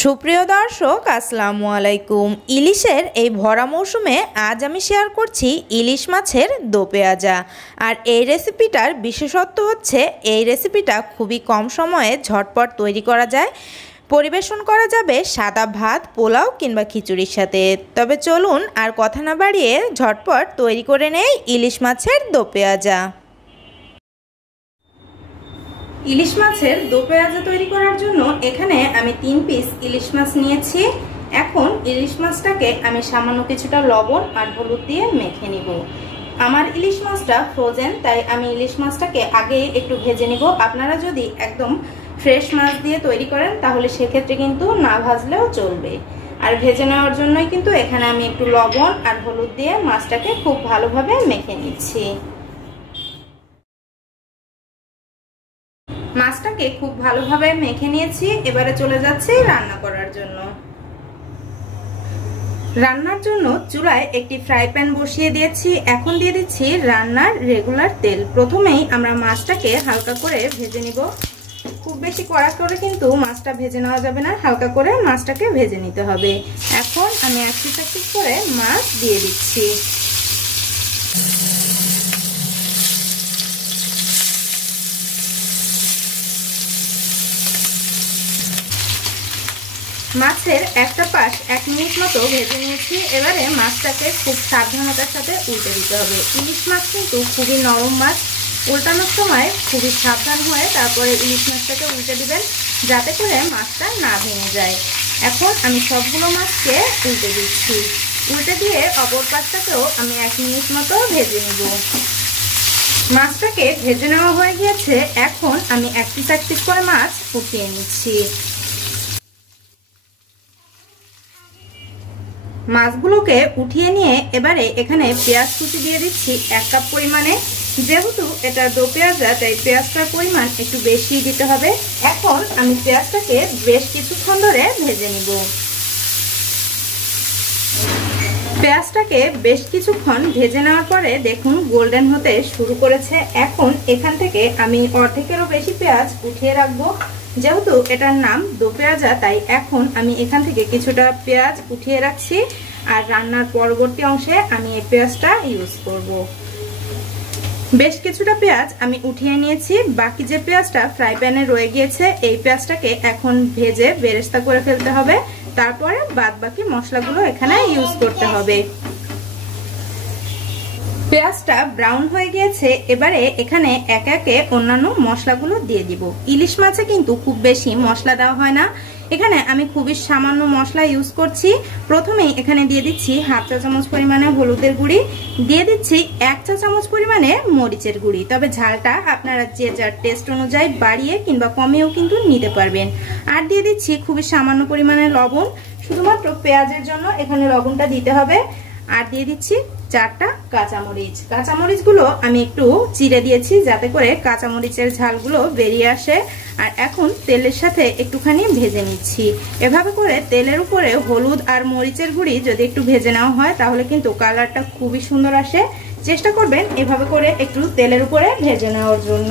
সুপ্রিয় দর্শক আসসালামু আলাইকুম। ইলিশের এই ভরা মৌসুমে আজ আমি শেয়ার করছি ইলিশ মাছের দোপেয়াজা। আর এই রেসিপিটার বিশেষত্ব হচ্ছে এই রেসিপিটা খুবই কম সময়ে ঝটপট তৈরি করা যায়। পরিবেশন করা যাবে সাদা ভাত, পোলাও কিংবা খিচুড়ির সাথে। তবে চলুন আর কথা না বাড়িয়ে ঝটপট তৈরি করে নেই ইলিশ মাছের দোপেয়াজা। ইলিশ মাছের দোপেয়াজা তৈরি করার জন্য এখানে আমি 3 পিস ইলিশ মাছ নিয়েছি। এখন ইলিশ মাছটাকে আমি সামান্য কিছুটা লবণ আর হলুদ দিয়ে মেখে নিব। আমার ইলিশ মাছটা ফ্রোজেন, তাই আমি ইলিশ মাছটাকে আগে একটু ভেজে নিব। আপনারা যদি একদম ফ্রেশ মাছ দিয়ে তৈরি করেন তাহলে সেক্ষেত্রে কিন্তু না ভাজলেও চলবে। আর ভেজে নেওয়ার জন্যই কিন্তু এখানে আমি একটু লবণ আর হলুদ দিয়ে মাছটাকে খুব ভালোভাবে মেখে নিচ্ছি। মাছটাকে খুব ভালোভাবে মেখে নিয়েছি। এবারে চলে যাচ্ছি রান্না করার জন্য। রান্নার জন্য চুলায় একটি ফ্রাই প্যান বসিয়ে দিয়েছি। এখন দিয়ে দিচ্ছি রান্নার রেগুলার তেল। প্রথমেই আমরা মাছটাকে হালকা করে ভেজে নিব। খুব বেশি কড়া করে কিন্তু মাছটা ভেজে নেওয়া যাবে না, হালকা করে মাছটাকে ভেজে নিতে হবে। এখন আমি এক পিস করে মাছ দিয়ে দিচ্ছি। মাছের একটা পাশ 1 মিনিট মতো ভেজে নিয়েছি। এবারে মাছটাকে খুব সাবধানতার সাথে উল্টে দিতে হবে। ইলিশ মাছ কিন্তু খুবই নরম মাছ, উল্টানোর সময় খুবই সাবধান হয়ে তারপরে ইলিশ মাছটাকে উল্টে দিবেন, যাতে করে মাছটা না ভেঙে যায়। এখন আমি সবগুলো মাছকে উল্টে দিচ্ছি। উল্টে দিয়ে অপর পাশটাকেও আমি 1 মিনিট মতো ভেজে নিব। মাছটাকে ভেজে নেওয়া হয়ে গিয়েছে। এখন আমি এক পিস করে মাছ উঠিয়ে নিচ্ছি। মাছগুলোকে উঠিয়ে নিয়ে এবারে এখানে পেঁয়াজ কুচি দিয়ে দিচ্ছি 1 কাপ পরিমাণে। যেহেতু এটা দোপেয়াজা তাই পেঁয়াজটার পরিমাণ একটু বেশি দিতে হবে। এখন আমি পেঁয়াজটাকে বেশ কিছুক্ষণ ধরে ভেজে নিব। পেঁয়াজটাকে বেশ কিছুক্ষণ ভেজে নেওয়ার পরে দেখুন গোল্ডেন হতে শুরু করেছে। এখন এখান থেকে আমি অর্ধেকেরও বেশি পেঁয়াজ উঠিয়ে রাখবো। যেহেতু এটার নাম দোপেয়াজা তাই এখন আমি এখান থেকে কিছুটা পেঁয়াজ উঠিয়ে রাখছি। আর রান্নার পরবর্তী অংশে আমি এই পেঁয়াজটা ইউজ করব। বেশ কিছুটা পেঁয়াজ আমি উঠিয়ে নিয়েছি। বাকি যে পেঁয়াজটা ফ্রাই প্যানে রয়ে গিয়েছে এই পেঁয়াজটাকে এখন ভেজে বেরেস্তা করে ফেলতে হবে। তারপরে বাদ বাকি মশলাগুলো এখানে ইউজ করতে হবে। পেঁয়াজটা ব্রাউন হয়ে গিয়েছে। এবারে এখানে একে একে অন্যান্য মশলাগুলো দিয়ে দিব। ইলিশ মাছে কিন্তু খুব বেশি মশলা দেওয়া হয় না, এখানে আমি খুবই সামান্য মশলা ইউজ করছি। প্রথমেই এখানে দিয়ে দিচ্ছি 1/2 চা চামচ পরিমাণে হলুদের গুঁড়ি, দিয়ে দিচ্ছি 1 চা চামচ পরিমাণে মরিচের গুঁড়ি। তবে ঝালটা আপনারা যে যার টেস্ট অনুযায়ী বাড়িয়ে কিংবা কমিয়েও কিন্তু নিতে পারবেন। আর দিয়ে দিচ্ছি খুবই সামান্য পরিমাণে লবণ, শুধুমাত্র পেঁয়াজের জন্য এখানে লবণটা দিতে হবে। আর দিয়ে দিচ্ছি 4টা কাঁচামরিচ। কাঁচামরিচগুলো আমি একটু চিড়ে দিয়েছি যাতে করে কাঁচামরিচের ঝালগুলো বেরিয়ে আসে। আর এখন তেলের সাথে একটুখানি ভেজে নিচ্ছি। এভাবে করে তেলের উপরে হলুদ আর মরিচের গুঁড়ি যদি একটু ভেজে নেওয়া হয় তাহলে কিন্তু কালারটা খুবই সুন্দর আসে। চেষ্টা করবেন এভাবে করে একটু তেলের উপরে ভেজে নেওয়ার জন্য।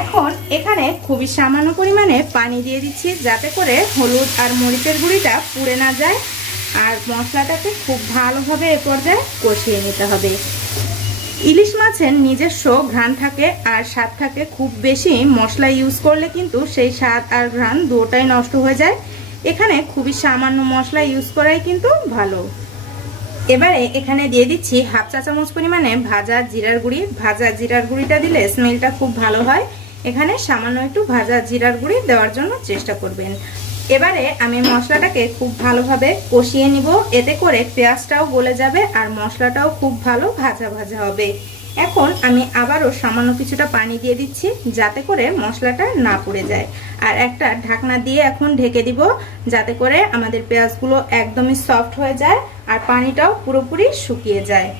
এখন এখানে খুবই সামান্য পরিমাণে পানি দিয়ে দিচ্ছি যাতে করে হলুদ আর মরিচের গুঁড়িটা পুড়ে না যায়। আর মশলাটাকে খুব ভালোভাবে এ পর্যায়ে কষিয়ে নিতে হবে। ইলিশ মাছের নিজস্ব ঘ্রাণ থাকে আর স্বাদ থাকে। খুব বেশি মশলা ইউজ করলে কিন্তু সেই স্বাদ আর ঘ্রাণ দুটোটাই নষ্ট হয়ে যায়। এখানে খুবই সামান্য মশলা ইউজ করাই কিন্তু ভালো। এবারে এখানে দিয়ে দিচ্ছি 1/2 চা চামচ পরিমাণে ভাজা জিরার গুঁড়ি। ভাজা জিরার গুঁড়িটা দিলে স্মেলটা খুব ভালো হয়। এখানে সামান্য একটু ভাজা জিরার গুঁড়ি দেওয়ার জন্য চেষ্টা করবেন। এবারে আমি মশলাটাকে খুব ভালোভাবে কষিয়ে নিব। এতে করে পেঁয়াজটাও গলে যাবে আর মশলাটাও খুব ভালো ভাজা ভাজা হবে। এখন আমি আবারও সামান্য কিছুটা পানি দিয়ে দিচ্ছি যাতে করে মশলাটা না পুড়ে যায়। আর একটা ঢাকনা দিয়ে এখন ঢেকে দিব যাতে করে আমাদের পেঁয়াজগুলো একদমই সফট হয়ে যায় আর পানিটাও পুরোপুরি শুকিয়ে যায়।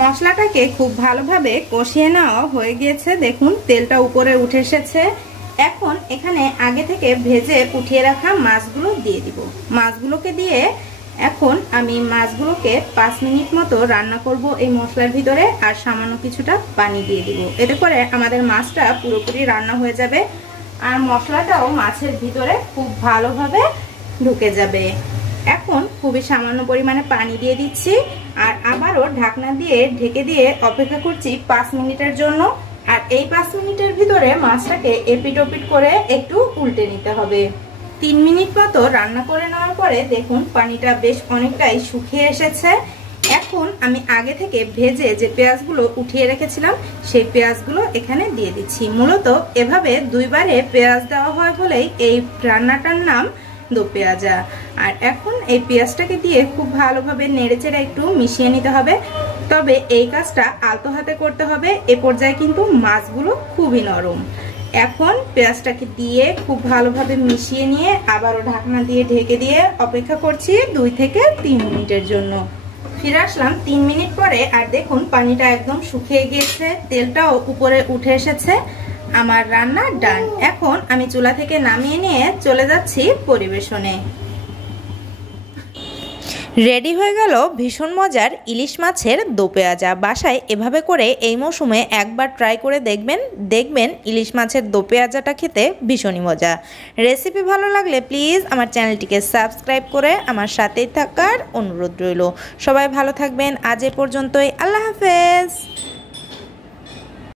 মশলাটাকে খুব ভালোভাবে কষিয়ে নেওয়া হয়ে গিয়েছে। দেখুন তেলটা উপরে উঠে এসেছে। এখন এখানে আগে থেকে ভেজে উঠিয়ে রাখা মাছগুলো দিয়ে দিব। মাছগুলোকে দিয়ে এখন আমি মাছগুলোকে 5 মিনিট মতো রান্না করব এই মশলার ভিতরে, আর সামান্য কিছুটা পানি দিয়ে দিব। এতে করে আমাদের মাছটা পুরোপুরি রান্না হয়ে যাবে আর মশলাটাও মাছের ভিতরে খুব ভালোভাবে ঢুকে যাবে। এখন খুবই সামান্য পরিমাণে পানি দিয়ে দিচ্ছি আর আবারও ঢাকনা দিয়ে ঢেকে দিয়ে অপেক্ষা করছি 5 মিনিটের জন্য। আর এই 5 মিনিটের ভিতরে মাছটাকে এপিট ওপিট করে একটু উল্টে নিতে হবে। 3 মিনিট মতো রান্না করে নেওয়ার পরে দেখুন পানিটা বেশ অনেকটাই শুকিয়ে এসেছে। এখন আমি আগে থেকে ভেজে যে পেঁয়াজগুলো উঠিয়ে রেখেছিলাম সেই পেঁয়াজগুলো এখানে দিয়ে দিচ্ছি। মূলত এভাবে 2 বারে পেঁয়াজ দেওয়া হয় বলেই এই রান্নাটার নাম দোপেয়াজা। আর এখন এই পেঁয়াজটাকে দিয়ে খুব ভালোভাবে নেড়েচেড়ে একটু মিশিয়ে নিতে হবে। তবে এই কাজটা আলতো হাতে করতে হবে, এ পর্যায়ে কিন্তু মাছগুলো খুবই নরম। এখন পেঁয়াজটাকে দিয়ে খুব ভালোভাবে মিশিয়ে নিয়ে আবারও ঢাকনা দিয়ে ঢেকে দিয়ে অপেক্ষা করছি 2 থেকে 3 মিনিটের জন্য। ফিরে আসলাম 3 মিনিট পরে আর দেখুন পানিটা একদম শুকিয়ে গিয়েছে, তেলটাও উপরে উঠে এসেছে। আমার রান্না ডান। এখন আমি চুলা থেকে নামিয়ে নিয়ে চলে যাচ্ছি পরিবেশনে। রেডি হয়ে গেল ভীষণ মজার ইলিশ মাছের দোপেয়াজা। বাসায় এভাবে করে এই মৌসুমে একবার ট্রাই করে দেখবেন ইলিশ মাছের দোপেয়াজাটা খেতে ভীষণই মজা। রেসিপি ভালো লাগলে প্লিজ আমার চ্যানেলটিকে সাবস্ক্রাইব করে আমার সাথেই থাকার অনুরোধ রইল। সবাই ভালো থাকবেন। আজ এ পর্যন্তই। আল্লাহ হাফেজ।